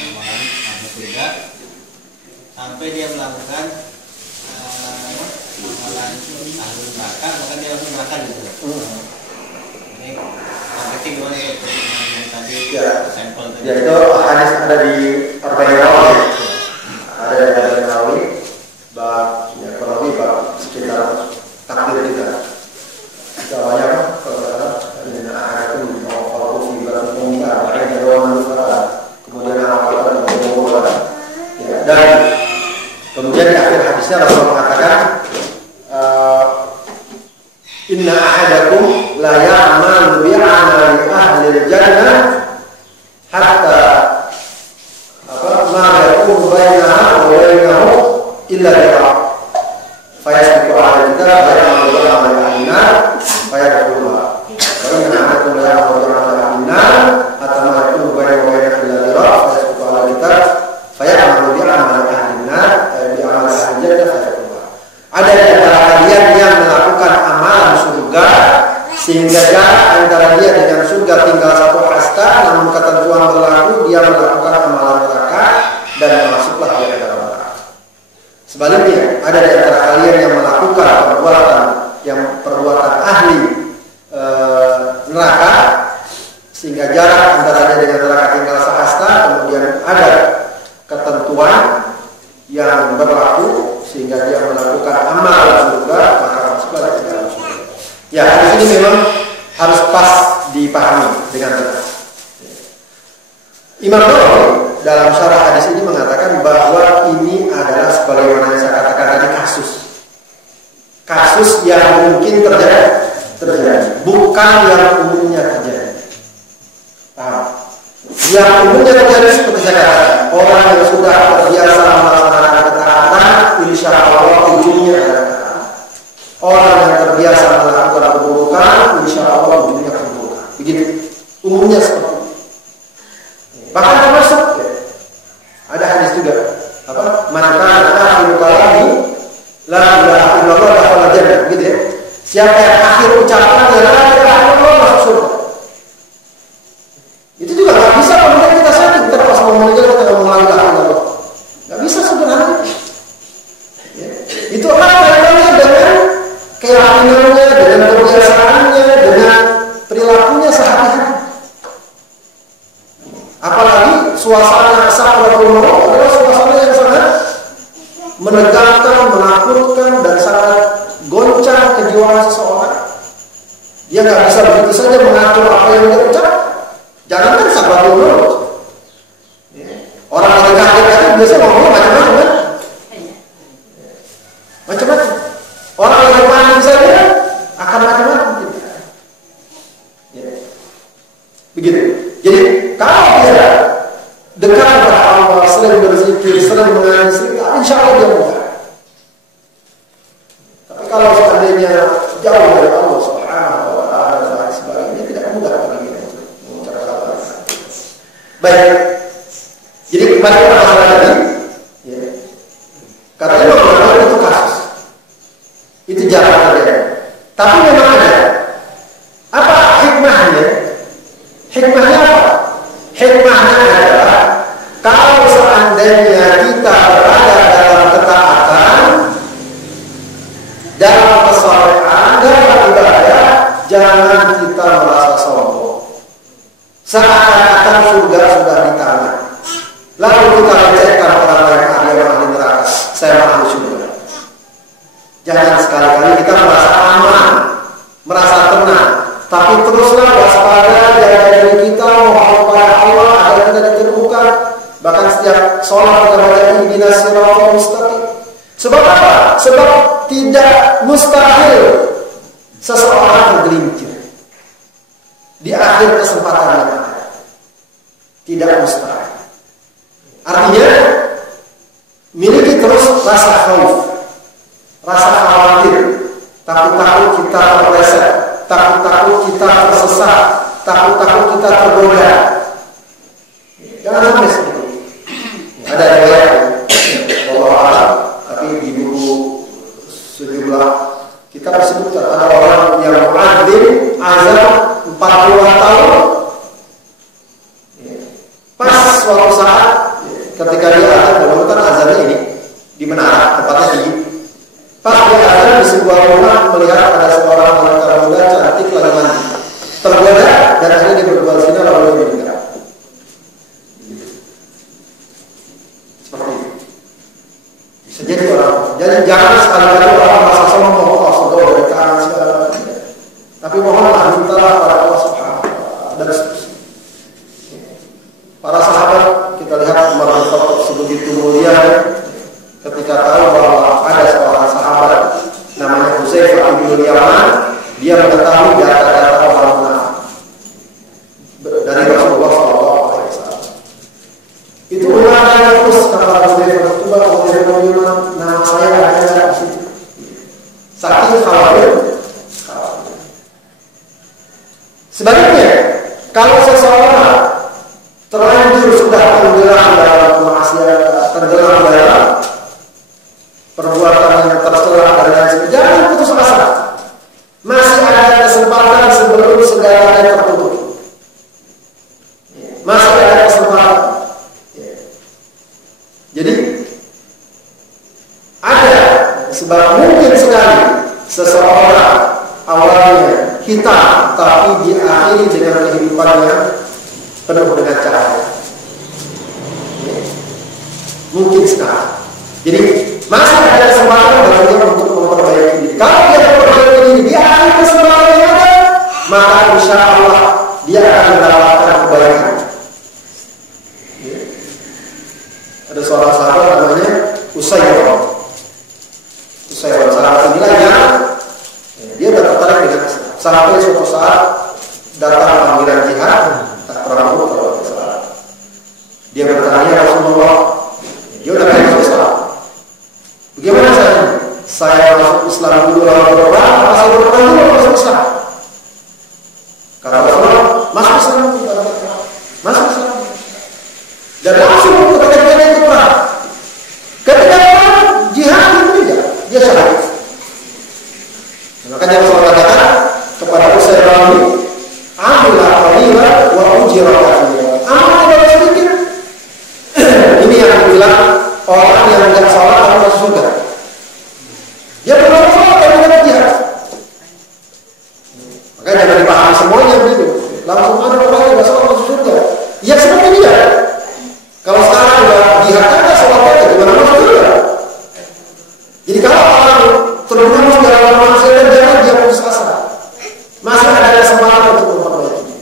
ahli surga sampai dia melakukan amalan ahli neraka, maka dia langsung neraka gitu. Ini kecil gimana yang tadi sampel tadi? Ya itu hadis ada di Arba'in Nawawi. Ada di Arba'in Nawawi. Bab kurang lebih bab sekitar takdir kita. Jawabannya apa? Kalau salah ini ada itu kalau fi bab umumnya ada doang kemudian apa ya, dan kemudian di akhir hadisnya Rasul mengatakan inna ahadakum la ya'malu bi'amali ahli jannah hatta ma yakunu bainaha wa bainahu illa dira fa yasbiqu ala kitab fa ya'malu bi'amali ahli nar fa yadkhuluha wa inna ahadakum la ya'malu bi'amali ahli nar hatta ma yakunu bainahu wa bainahu illa dira fa yasbiqu ala kitab fa ya'malu bi'amali ahli nar bi'amali ahli jannah fa yadkhuluha. Ada di antara kalian yang melakukan amalan surga sehingga jarak yang perbuatan ahli neraka, sehingga jarak antaranya dengan neraka tinggal sehasta. Kemudian ada ketentuan yang berlaku sehingga dia melakukan amal surga, maka masuklah ke dalam surga. Ya, di sini memang harus pas dipahami dengan benar. Imam Nawawi dalam syarah hadis ini mengatakan bahwa ini adalah sebagaimana yang saya katakan tadi, kasus yang mungkin terjadi, bukan yang umumnya terjadi. Paham? Yang umumnya terjadi seperti saya katakan, orang yang sudah terbiasa melaksanakan ketaatan, insya Allah ujungnya adalah ketaatan. Orang yang terbiasa melakukan keburukan, insya Allah ujungnya keburukan. Begitu umumnya seperti itu. Bahkan termasuk ada hadis juga, man kana akhiru kalami la ilaha illallah dakhala jannah, gitu ya. Siapa yang akhir ucapannya la ilaha illallah masuk surga. Itu juga nggak bisa kemudian kita sakit, kita pas mau meninggal kita ngomong la ilaha illallah, nggak bisa sederhana. Ya. Itu orang kaitannya dengan keyakinannya, dengan kebiasaannya, dengan perilakunya sehari-hari. Apalagi suasana sakratul maut adalah suasana yang sangat menegangkan, menakutkan, dan sangat goncang kejiwaan seseorang. Dia nggak bisa begitu saja mengatur apa yang dia ucap. Jangankan sakratul maut, orang yang kaget aja biasa ngomong macam-macam kan? Macam-macam. Orang yang panik saja akan macam-macam. Begitu. Jadi kalau dia dekat kepada Allah, sering berzikir, sering mengaji, insya Allah dia mudah. Tapi kalau seandainya jauh dari Allah Subhanahu wa Ta'ala dan sebagainya, tidak mudah bagi dia mengucapkan Allah. Baik. Jadi kembali ke masalah tadi, ya. Katanya bahwa itu kasus, itu jarang terjadi. Tapi memang ada. Apa hikmahnya? Hikmahnya apa? Hikmahnya adalah kalau seandainya kita berada dalam ketaatan, dalam kesolehan, dalam ibadah, jangan kita merasa sombong. Seakan-akan surga sudah di tangan. Lalu kita lecehkan orang lain, dia ahli neraka, saya ahli surga. Jangan sekali-kali kita merasa aman, merasa tenang. Tapi teruslah waspada, jaga diri kita, mohon kepada Allah agar kita ditemukan. Bahkan setiap sholat kita baca ihdinas siratal mustaqim. Sebab apa? Sebab tidak mustahil seseorang tergelincir di akhir kesempatan yang ada. Tidak mustahil. Artinya miliki terus rasa khauf, rasa khawatir, takut-takut kita terpeleset, takut-takut kita tersesat, takut-takut kita tergoda. Jangan sampai seperti itu. Ada riwayat Allah, tapi di buku sejumlah kitab disebutkan ada orang yang muadzin azan 40 tahun. Pas suatu saat ketika dia akan melakukan azannya ini di menara, tempatnya tinggi. Pas dia azan di sebuah rumah, melihat ada seorang wanita muda cantik lagi mandi, tergoda dan akhirnya dia berbuat zina lalu dia meninggal. Seperti itu. Bisa jadi orang. Jadi jangan sekali-kali orang merasa sombong, Allah sudah dari kanan segala macam. Tapi mohonlah mintalah pada Allah Subhanahu wa Ta'ala dan seterusnya. Para sahabat kita lihat mereka sebegitu mulia ketika tahu bahwa ada seorang sahabat namanya Hudzaifah bin Yaman, dia mengetahui data-data orang munafik dari Rasulullah SAW. Itu ulama terus kata Hudzaifah, coba Hudzaifah bin Yaman, nama saya ada di situ. Saking khawatir. Sebaliknya, kalau seseorang terlanjur sudah tenggelam dalam kemaksiatan, tenggelam dalam perbuatan yang tercela dan lain sebagainya, jangan putus asa. Masih ada kesempatan sebelum segalanya tertutup. Masih ada kesempatan. Jadi ada sebab mungkin sekali seseorang awalnya hitam, tapi diakhiri dengan kehidupan yang penuh dengan cahaya. Mungkin sekali. Jadi masih ada kesempatan bagi dia untuk memperbaiki diri. Kalau dia memperbaiki diri di akhir kesempatan yang ada, maka insya Allah dia akan mendapatkan kebaikan. Ada seorang sahabat namanya Usairah. Sahabat inilah yang dia tertarik dengan sampai suatu saat datang panggilan jihad, tak perang Uhud kalau tidak salah. Dia bertanya, Rasulullah, dia udah kayak Islam. Bagaimana saya masuk Islam dulu lalu berperang, saya berperang dulu masuk Islam. Kata Rasulullah, masuk Islam dulu, masuk Islam. Dan langsung ketika dia itu perang. Ketika perang jihad itu dia syahid. Makanya Rasulullah katakan kepada Usairah ini, amillah qalilan wa ujira katsiran. Amal tidak sedikit. Ini yang dibilang orang yang tidak salat akan masuk surga. Dia belum salat tapi tidak jihad. Makanya jangan dipahami semuanya begitu. Langsung ada orang yang tidak salat masuk surga. Ya seperti dia. Kalau sekarang sudah jihad ada salatnya gimana masuk surga? Jadi kalau orang terjerumus dalam maksiat, jangan dia putus asa. Masih ada kesempatan untuk memperbaiki.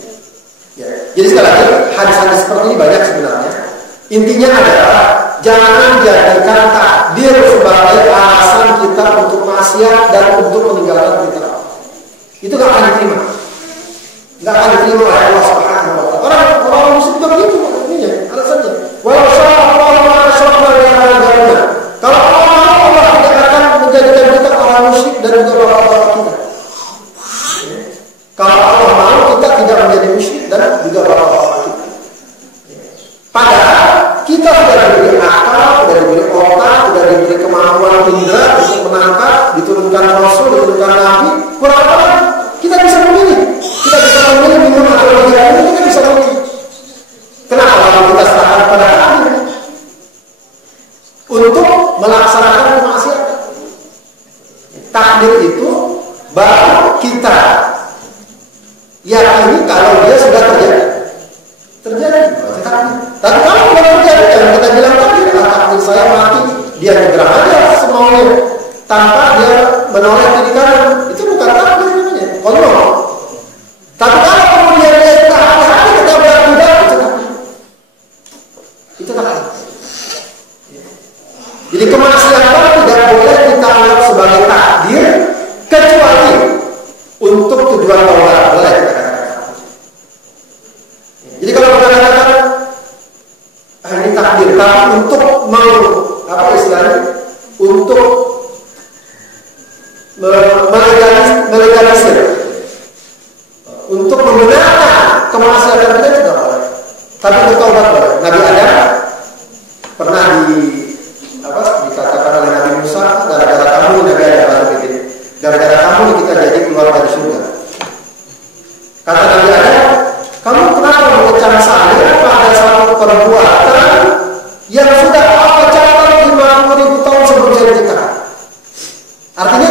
Ya. Jadi sekali lagi hadis-hadis seperti ini banyak sebenarnya. Intinya adalah jangan jadikan takdir sebagai alasan kita untuk maksiat dan untuk meninggalkan kita. Itu nggak akan diterima. Nggak akan diterima oleh Allah Subhanahu wa Ta'ala. Orang muslim itu begitu ininya, alasannya. Walau sya'allahu ma sya'allahu la. Kalau Allah tidak akan menjadikan kita orang musyrik dan juga bapak-bapak kita. Kalau Allah mau kita tidak menjadi musyrik dan juga bapak-bapak kita. Padahal kita sudah diberi akal, sudah diberi otak, sudah diberi kemampuan indera untuk menangkap, diturunkan Rasul, diturunkan Nabi. Kurang apa lagi? Kita bisa memilih. Kita bisa memilih minum atau tidak minum, kita bisa memilih. Kenapa kalau kita serahkan pada takdir untuk melaksanakan kemaksiatan? Takdir itu baru kita yakini kalau dia sudah terjadi. Tapi kalau tidak terjadi, jangan kita bilang takdir saya mati, dia nyerah aja semaunya tanpa dia menoleh kiri kanan. Itu bukan takdir namanya, konyol. Tapi kalau kemudian dia sudah hati-hati kita tidak, itu takdir. Jadi kemaksiatan tidak boleh kita anggap sebagai takdir kecuali untuk tujuan taubat, boleh kita katakan. Jadi kalau kita katakan ini takdir, tapi untuk apa istilahnya, untuk melegalisir, untuk membenarkan kemaksiatan kita tidak boleh. Tapi untuk taubat boleh. Nabi Adam pernah dikatakan oleh Nabi Musa, gara-gara kamu Nabi Adam baru begini, gara-gara kamu kita jadi keluar dari surga. Kata Nabi Adam, kamu kenapa mengecam saya pada satu perbuatan yang sudah Allah catat 50.000 tahun sebelum saya diciptakan? Artinya